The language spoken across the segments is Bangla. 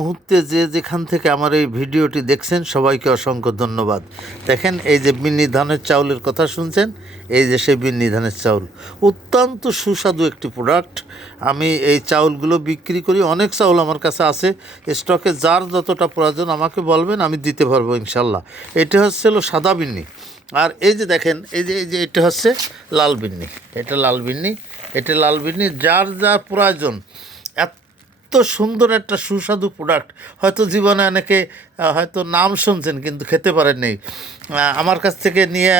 মুহূর্তে যে যেখান থেকে আমার এই ভিডিওটি দেখছেন, সবাইকে অসংখ্য ধন্যবাদ। দেখেন, এই যে বিন্নি ধানের চাউলের কথা শুনছেন, এই যে সেই বিন্নি ধানের চাউল। অত্যন্ত সুস্বাদু একটি প্রোডাক্ট আমি এই চাউলগুলো বিক্রি করি, অনেক চাউল আমার কাছে আছে। স্টকে যার যতটা প্রয়োজন আমাকে বলবেন, আমি দিতে পারব ইনশাল্লাহ। এটা হচ্ছে হলো সাদা বিন্নি। আর এই যে দেখেন, এই যে এই যে এটা হচ্ছে লাল বিন্নি। এটা লাল বিন্নি, এটা লাল বিন্নি, যার যার প্রয়োজন সুন্দর একটা সুস্বাদু প্রোডাক্ট হয়তো জীবনে অনেকে হয়তো নাম শুনছেন কিন্তু খেতে পারেন নেই। আমার কাছ থেকে নিয়ে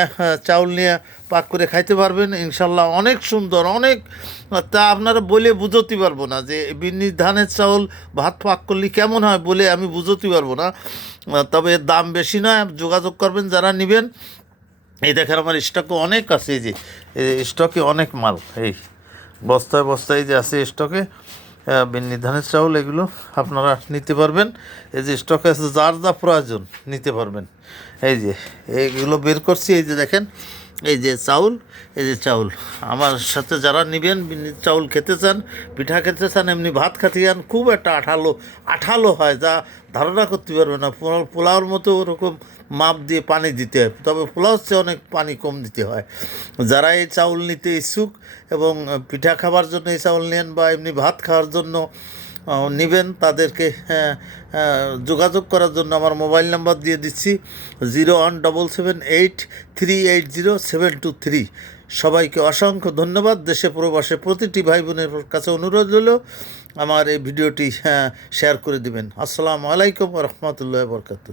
চাউল নিয়ে পাক করে খাইতে পারবেন ইনশাল্লাহ অনেক সুন্দর, অনেক, তা আপনারা বলে বুঝতে পারব না যে বিন্নি ধানের চাউল ভাত পাক করলে কেমন হয় বলে আমি বুঝতে পারব না। তবে দাম বেশি নয়, যোগাযোগ করবেন যারা নেবেন। এই দেখেন আমার স্টকে অনেক আছে, এই যে স্টকে অনেক মাল, এই বস্তায় বস্তায় যে আছে স্টকে বিন্নি ধানের চাউল এগুলো আপনারা নিতে পারবেন। এই যে স্টকে আছে, যার যা প্রয়োজন নিতে পারবেন। এই যে এইগুলো বের করছি, এই যে দেখেন এই যে চাউল, এই যে চাউল। আমার সাথে যারা নেবেন, চাউল খেতে চান, পিঠা খেতে চান, এমনি ভাত খেতে চান, খুব একটা আঠালো আঠালো হয়, যা ধারণা করতে পারবে না। পোলা- পোলাওর মতো ওরকম মাপ দিয়ে পানি দিতে হয়, তবে পোলাওর চেয়ে অনেক পানি কম দিতে হয়। যারা এই চাউল নিতে ইচ্ছুক এবং পিঠা খাবার জন্য এই চাউল নেন বা এমনি ভাত খাওয়ার জন্য নেবেন। তাদেরকে হ্যাঁ, যোগাযোগ করার জন্য আমার মোবাইল নাম্বার দিয়ে দিচ্ছি। Zero one double seven eight three eight zero seven two three. সবাইকে অসংখ্য ধন্যবাদ। দেশে প্রবাসে প্রতিটি ভাই বোনের কাছে অনুরোধ হল আমার এই ভিডিওটি হ্যাঁ শেয়ার করে দিবেন। আসসালামু আলাইকুম রহমতুল্লাহ বরকাতু